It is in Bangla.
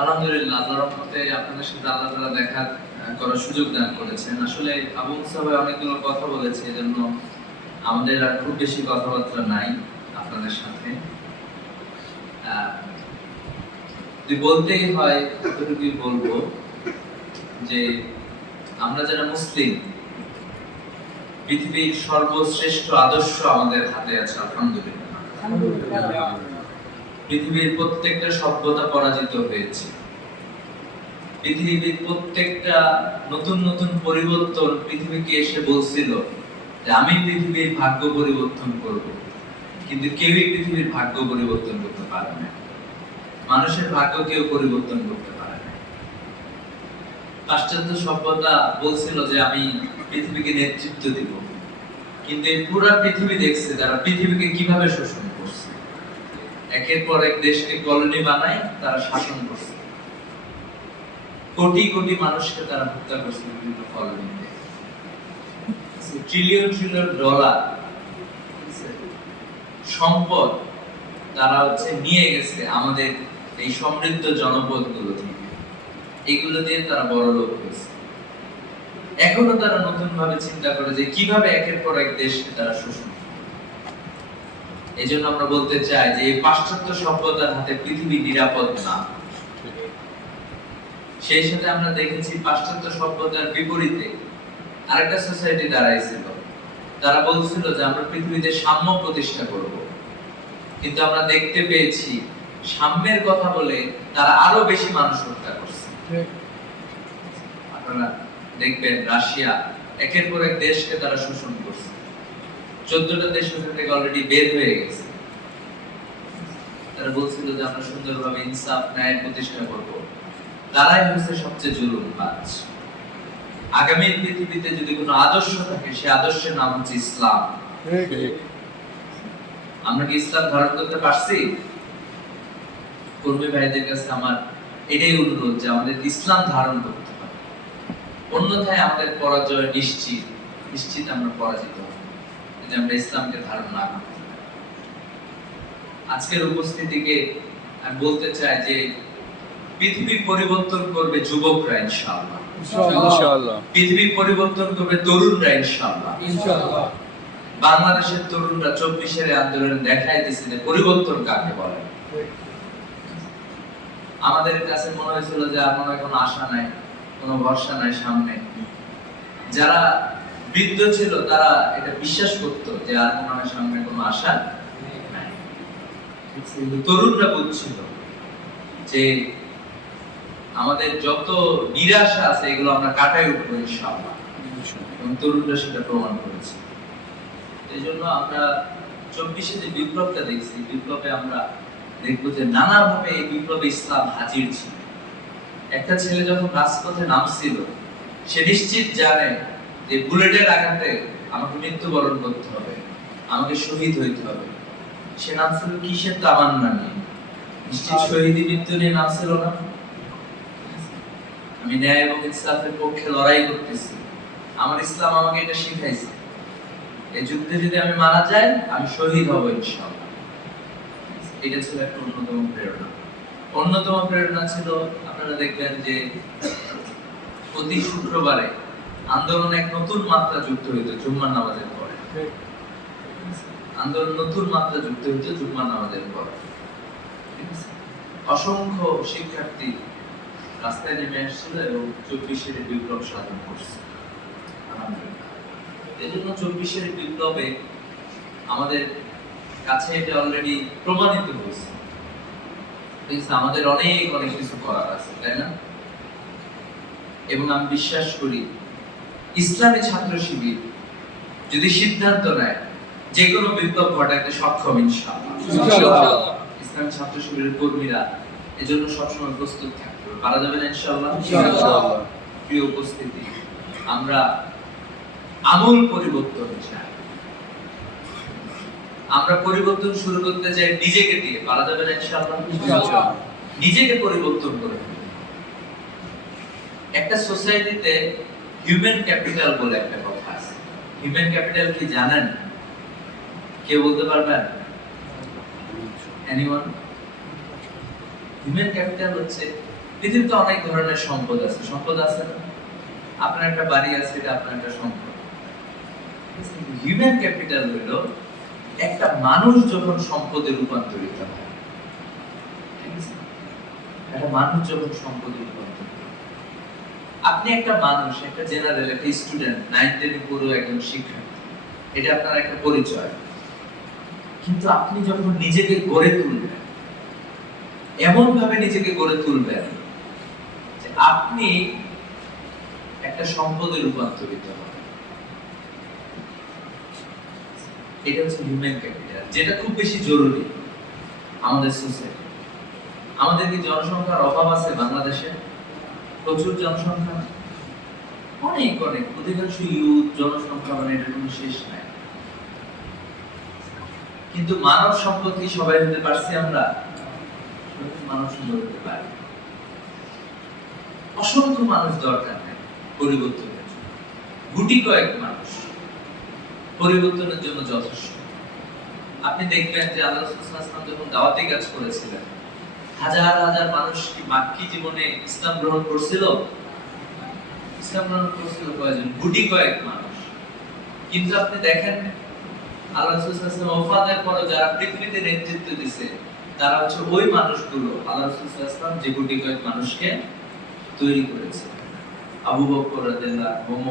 আলহামদুলিল্লাহ রহমতে আপনাদের সাথে আল্লাহ দেখা করার সুযোগ দান করেছেন। আসলে আবু অনেকগুলো কথা বলেছে আমাদের আর খুব বেশি কথাবার্তা নাই আপনাদের সাথে। বলতেই হয় বলব যে আমরা যারা মুসলিম, পৃথিবীর সর্বশ্রেষ্ঠ আদর্শ আমাদের হাতে আছে আলহামদুলিল্লাহ। পৃথিবীর প্রত্যেকটা সভ্যতা পরাজিত হয়েছে। পৃথিবীর প্রত্যেকটা নতুন নতুন পরিবর্তন পৃথিবীকে এসে বলছিল যে আমি পৃথিবীর ভাগ্য পরিবর্তন করব। কিন্তু কেউই পৃথিবীর ভাগ্য পরিবর্তন করতে পারে না। মানুষের ভাগ্য কেউ পরিবর্তন করতে পারে না। পাশ্চাত্য সভ্যতা বলছিল যে আমি পৃথিবীকে নেতৃত্ব দিব। কিন্তু এই পুরা পৃথিবী দেখছে তারা পৃথিবীকে কীভাবে শোষণ একের পর এক দেশকে কলোনি বানায় তারা শাসন করছে। কোটি কোটি মানুষকে তারা হত্যা করছে বিভিন্ন কলোনিতে। ট্রিলিয়ন ট্রিলিয়ন ডলার সম্পদ তারা হচ্ছে নিয়ে গেছে আমাদের এই সমৃদ্ধ জনপদগুলো থেকে। এগুলো দিয়ে তারা বড় লোক হয়েছে। এখনও তারা নতুন ভাবে চিন্তা করে যে কীভাবে একের পর এক দেশকে তারা শোষণ। এই জন্য আমরা বলতে চাই যে পাশ্চাত্য সভ্যতার হাতে পৃথিবী নিরাপদ না। সেই সাথে আমরা দেখেছি পাশ্চাত্য সভ্যতার বিপরীতে আরেকটা সোসাইটি দাঁড়াইছিল। তারা বলছিল যে আমরা পৃথিবীতে সাম্য প্রতিষ্ঠা করব। কিন্তু আমরা দেখতে পেয়েছি সাম্যের কথা বলে তারা আরও বেশি মানুষ হত্যা করছে। আপনারা দেখবেন রাশিয়া একের পর এক দেশকে তারা শোষণ করছে। চোদ্দটা দেশ ওখান থেকে অলরেডি বের হয়ে গেছে। তারা বলছিল যে আমরা সুন্দরভাবে ইনসাফ, ন্যায় প্রতিষ্ঠা করব। তারাই হচ্ছে সবচেয়ে জুলুম কাজ। আগামী পৃথিবীতে যদি কোনো আদর্শ থাকে, সে আদর্শের নাম হচ্ছে ইসলাম। আমরা কি ইসলাম ধারণ করতে পারছি? কর্মী ভাইদের কাছে আমার এটাই অনুরোধ যে আমাদের ইসলাম ধারণ করতে হবে। অন্যথায় আমাদের পরাজয় নিশ্চিত নিশ্চিত আমরা পরাজিত হব। যদি আমরা ইসলামকে ধারণ না পারি। আজকের উপস্থিতিকে আমি বলতে চাই যে পৃথিবী পরিবর্তন করবে যুবকরা ইনশাআল্লাহ। ইনশাআল্লাহ। পৃথিবী পরিবর্তন করবে তরুণরা ইনশাআল্লাহ। ইনশাআল্লাহ। বাংলাদেশের তরুণরা চব্বিশের আন্দোলন দেখাই দিচ্ছে যে পরিবর্তন কাকে বলে। আমাদের কাছে মনে হয়েছিল যে আর কোনো আশা নাই কোনো ভরসা নাই সামনে। যারা বৃদ্ধ ছিল, তারা এটা বিশ্বাস করত যে আর হয় সামনে কোনো আশা নাই। তরুণরা বুঝছিল যে আমাদের যত নিরাশা আছে, এগুলো আমরা কাটাই উঠবো ইনশাআল্লাহ। এবং তরুণরা সেটা প্রমাণ করেছে। এই জন্য আমরা চব্বিশে যে বিপ্লবটা দেখছি বিপ্লবে আমরা দেখব যে নানাভাবে এই বিপ্লবে ইসলাম হাজির ছিল। একটা ছেলে যখন রাজপথে নামছিল, সে নিশ্চিত জানে যে বুলেটের আঘাতে আমাকে মৃত্যুবরণ করতে হবে আমাকে শহীদ হইতে হবে। সে নামছিল কিসের তামান্না নিয়ে? নিশ্চিত শহীদি মৃত্যু নিয়ে না? আমি ন্যায় এবং ইনসাফের পক্ষে লড়াই করতেছি। আমার ইসলাম আমাকে এটা শিখাইছে। এই যুদ্ধে যদি আমি মারা যাই আমি শহীদ হব ইনশাআল্লাহ। এটা ছিল একটা অন্যতম প্রেরণা। অন্যতম প্রেরণা ছিল আপনারা দেখবেন যে প্রতি শুক্রবারে আন্দোলন এক নতুন মাত্রা যুক্ত হইতো জুম্মার নামাজের পরে। আন্দোলন নতুন মাত্রা যুক্ত হইতো জুম্মার নামাজের পরে। অসংখ্য শিক্ষার্থী রাস্তায় নেমে আসছিল এবং চব্বিশের বিপ্লব সাধন করছে। আলহামদুলিল্লাহ। এই জন্য চব্বিশের বিপ্লবে আমাদের কাছে এটা অলরেডি প্রমাণিত হয়েছে। আমাদের অনেক অনেক কিছু করার আছে, তাই না? এবং আমি বিশ্বাস করি ইসলামী ছাত্র শিবির যদি সিদ্ধান্ত নেয় যে কোনো বিপ্লব ঘটাতে সক্ষম ইনশাআল্লাহ। ইসলামী ছাত্র শিবিরের কর্মীরা এজন্য সবসময় প্রস্তুত থাকবে। পারা যাবে না ইনশাআল্লাহ। প্রিয় উপস্থিতি আমরা আমূল পরিবর্তন চাই। আমরা পরিবর্তন শুরু করতে চাই নিজেকে দিয়ে। পারা যাবে না ইনশাআল্লাহ। নিজেকে পরিবর্তন করে। একটা সোসাইটিতে হিউম্যান ক্যাপিটাল বলে একটা কথা আছে। হিউম্যান ক্যাপিটাল কি জানেন? কে বলতে পারবেন? এনিওয়ান হিউম্যান ক্যাপিটাল হচ্ছে পৃথিবীতে অনেক ধরনের সম্পদ আছে। সম্পদ আছে না? আপনার একটা বাড়ি আছে, এটা আপনার একটা সম্পদ। হিউম্যান ক্যাপিটাল হইল একটা মানুষ যখন সম্পদে রূপান্তরিত হয়? একটা মানুষ যখন সম্পদে রূপান্তরিত। আপনি একটা মানুষ, একটা জেনারেল একটা স্টুডেন্ট নাইন টেনে পুরো একজন শিক্ষার্থী এটা আপনার একটা পরিচয়। কিন্তু আপনি যখন নিজেকে গড়ে তুলবেন এমন ভাবে নিজেকে গড়ে তুলবেন যে আপনি একটা সম্পদে রূপান্তরিত হবেন। এটা হচ্ছে হিউম্যান ক্যাপিটাল যেটা খুব বেশি জরুরি আমাদের সোসাইটি আমাদের কি জনসংখ্যার অভাব আছে বাংলাদেশে? প্রচুর জনসংখ্যা। অনেক অনেক। অধিকাংশ ইউথ জনসংখ্যা মানে এটা কোনো শেষ নাই। কিন্তু মানব সম্পদ কি সবাই হতে পারছি আমরা। মানব সম্পদ হতে পারি। অসংখ্য মানুষ দরকার নেই পরিবর্তনের জন্য। গুটি কয়েক মানুষ। পরিবর্তনের জন্য যথেষ্ট। আপনি দেখবেন যে আল্লাহ যখন দাওয়াতি কাজ করেছিলেন হাজার হাজার মানুষ কি মাক্কি জীবনে ইসলাম গ্রহণ করছিল? ইসলাম গ্রহণ করছিল কয়জন? গুটি কয়েক মানুষ। কিন্তু আপনি দেখেন, আল্লাহ ওয়াসাল্লাম পরে যারা পৃথিবীতে নেতৃত্ব দিছে, তারা হচ্ছে ওই মানুষগুলো, আল্লাহ রাসূল সাল্লাল্লাহু আলাইহি ওয়াসাল্লাম যে গুটি কয়েক মানুষকে তৈরি করেছে। আবু আনহু